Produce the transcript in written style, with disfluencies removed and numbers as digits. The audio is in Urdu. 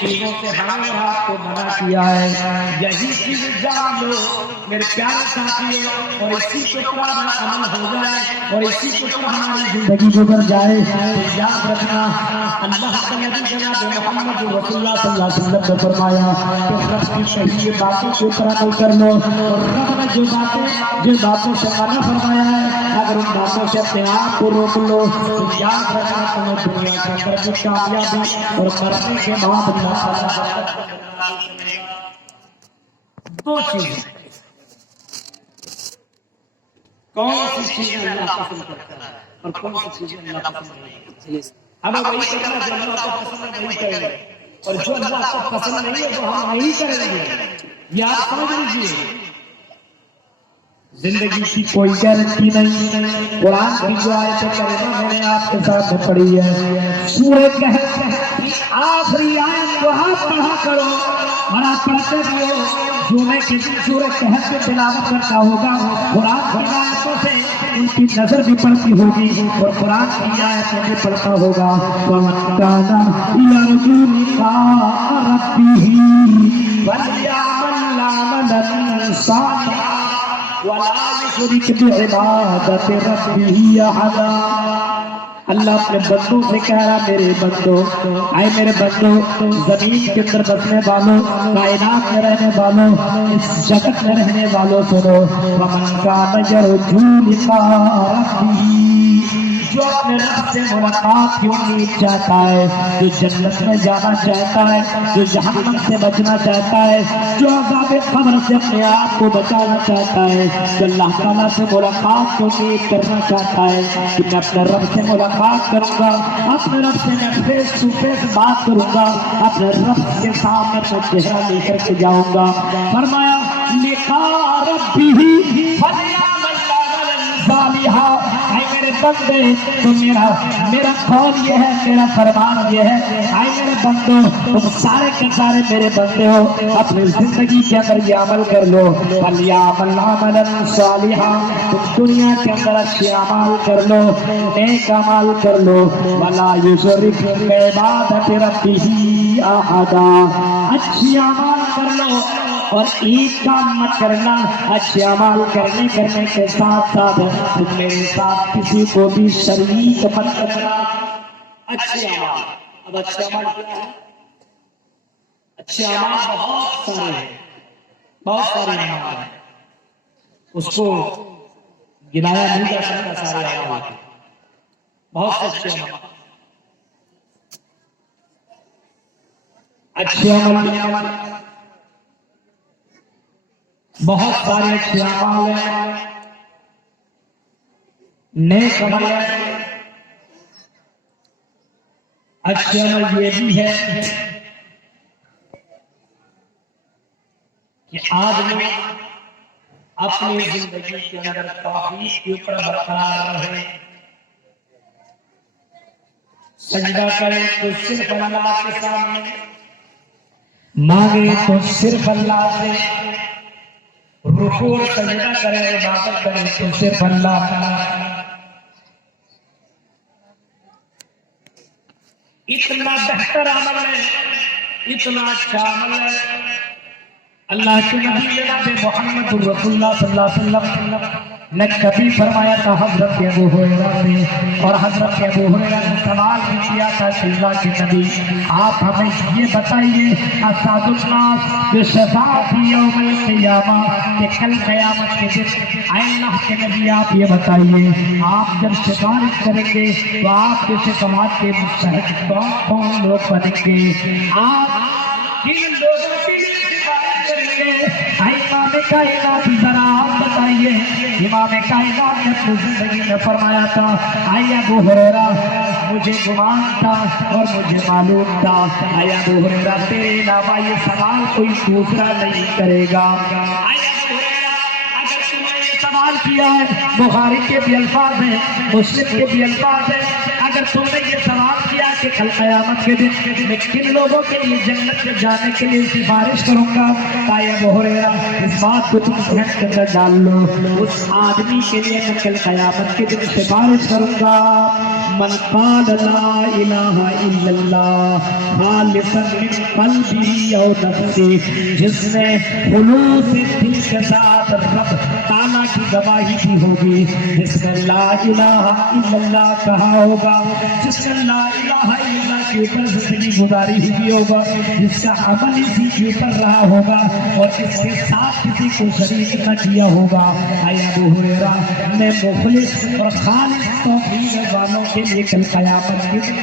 چیزوں سے ہمیں آپ کو منع کیا ہے، یہی چیز جان لو میرے پیارے ساتھیوں، اور اسی کے اوپر عمل ہو جائے اور اسی کے اوپر ہماری زندگی گزر جائے۔ یاد رکھنا اللہ کے نبی جناب محمد رسول اللہ صلی اللہ علیہ وسلم نے فرمایا کہ رب کی کہی باتوں کے اوپر عمل کر لو، اور رب نے جو باتوں سے منع فرمایا ہے اگر ان باتوں سے اپنے آپ کو روک لو تو یاد رکھنا تمہیں دنیا کے اندر بھی کامیابی اور مرنے کے بعد اللہ تعالیٰ دو چیزیں، کون سی چیزیں اللہ پسند کرتا ہے اور کون سی چیزیں اللہ پسند نہیں کرتا؟ ہمیں وہی کرنا جو اللہ کو پسند نہیں کریں گے، اور جو اللہ کو پسند نہیں ہے وہ ہم نہیں کریں گے۔ یاد سمجھ لیجیے، زندگی کی کوئی گارنٹی نہیں۔ قرآن کی جو آیت کریمہ میں نے آپ کے ساتھ پڑھی ہے، سورہ کہف کی آخری آیت کو آپ پڑھا کرو اور آپ پڑھتے بھی ہو۔ جو میں کسی سورہ کہف میں تلاوت کرتا ہوگا قرآن کی آیتوں سے ان کی نظر بھی پڑتی ہوگی اور قرآن کی آیتیں بھی پڑھتا ہوگا۔ وَمَن كَانَ يَرْجُو لِقَاءَ رَبِّهِ فَلْيَعْمَلْ عَمَلًا صَالِحًا وَلَا يُشْرِكْ بِعِبَادَةِ رَبِّهِ أَحَدًا۔ اللہ اپنے بندوں سے کہہ رہا، میرے بندوں، اے میرے بندوں، زمین کے اندر بسنے والوں، کائنات میں رہنے والوں، اس جگت میں رہنے والوں سنو، وَمَن كَانَ يَرْجُو لِقَاءَ رَبِّهِ، جو اپنے رب سے ملاقات کی امید چاہتا ہے، جو جنت میں جانا چاہتا ہے، جو جہنم سے بچنا چاہتا ہے، جو عذاب قبر سے اپنے آپ کو بچانا چاہتا ہے، جو اللہ تعالیٰ سے ملاقات کی امید کرنا چاہتا ہے کہ میں اپنے رب سے ملاقات کروں گا، اپنے رب سے میں فیس ٹو فیس بات کروں گا، اپنے رب کے سامنے اپنا چہرہ لے کر کے جاؤں گا۔ فرمایا لقاء ربہ فلیعمل عملا صالحا، اے میرے بندے تو میرا قول یہ ہے، میرا فرمان یہ ہے، اے میرے بندوں تم سارے کے سارے میرے بندے ہو، اپنی زندگی کے اندر یہ عمل کر لو، فلیعمل عملا صالحا، تم دنیا کے اندر اچھے اعمال کر لو، نیک اعمال کر لو، ولا یشرک بعبادۃ ربہ احدا، اچھے اعمال کر لو اور ایک کام مت کرنا، اچھے اعمال کرنے کے ساتھ ساتھ تم میرے ساتھ کسی کو بھی شریک مت کرنا۔ اچھے اعمال، اب اچھے اعمال کیا ہے؟ اچھے اعمال بہت سارے ہیں، بہت سارے اعمال ہیں، اس کو گنایا نہیں جا سکتا، سارے اعمال بہت سے اچھے اعمال، اچھے عمل بہت سارے اچھے اعمال ہیں، نیک عمل ہے۔ اچھے عمل یہ بھی ہے کہ آدمی اپنی زندگی کے اندر توحید کے اوپر برقرار رہے، سجدہ کرے تو صرف اللہ کے سامنے، مانگے تو صرف اللہ سے، رکوع سجدہ کرے عبادت کرے تو صرف اللہ کا۔ اتنا بہتر عمل ہے، اتنا اچھا عمل ہے، اللہ کے نبی جناب محمد رسول اللہ صلی اللہ علیہ وسلم نے کبھی فرمایا تھا، حضرت ابو ہریرہ نے، اور حضرت ابو ہریرہ نے سوال بھی کیا تھا کہ اللہ کے نبی آپ ہمیں یہ بتائیے، اسعد الناس بشفاعت یوم القیامہ، کہ کل قیامت کے دن اے اللہ کے نبی آپ یہ بتائیے، آپ جب سفارش کریں گے تو آپ کے شفاعت کے مستحق کون کون لوگ بنیں گے؟ آپ کن لوگوں کی امام کائنات ذرا آپ بتائیے۔ امام کائنات نے اپنی زندگی میں فرمایا تھا، اے ابو ہریرہ مجھے گمان تھا اور مجھے معلوم تھا، اے ابو ہریرہ تیرے علاوہ یہ سوال کوئی دوسرا نہیں کرے گا۔ سوال کیا ہے، بخاری کے بھی الفاظ ہیں، مسلم کے بھی الفاظ ہیں، اگر تم نے یہ سوال کیا کہ کل قیامت کے دن میں کن لوگوں کے لیے جنت میں جانے کے لیے سفارش کروں گا، اے ابو ہریرہ اس بات کو تم ذہن کے اندر ڈال لو، اس آدمی کے لیے میں کل قیامت کے دن سفارش کروں گا من قال لا الہ الا اللہ خالصا من قلبی او نفسی، جس نے خلوص دل کے ساتھ رب تعالیٰ کی گواہی دی ہوگی، جس نے لا الہ الا اللہ کہا ہوگا، جس نے لا الہ الا اللہ کے اوپر زندگی گزاری ہوئی ہوگا، جس کا عمل اسی کے اوپر رہا ہوگا اور اس کے ساتھ کسی کو شریک نہ کیا ہوگا۔ اے ابو ہریرہ، میں مخلص اور خالص توحید والوں کے لیے کل قیامت کے دن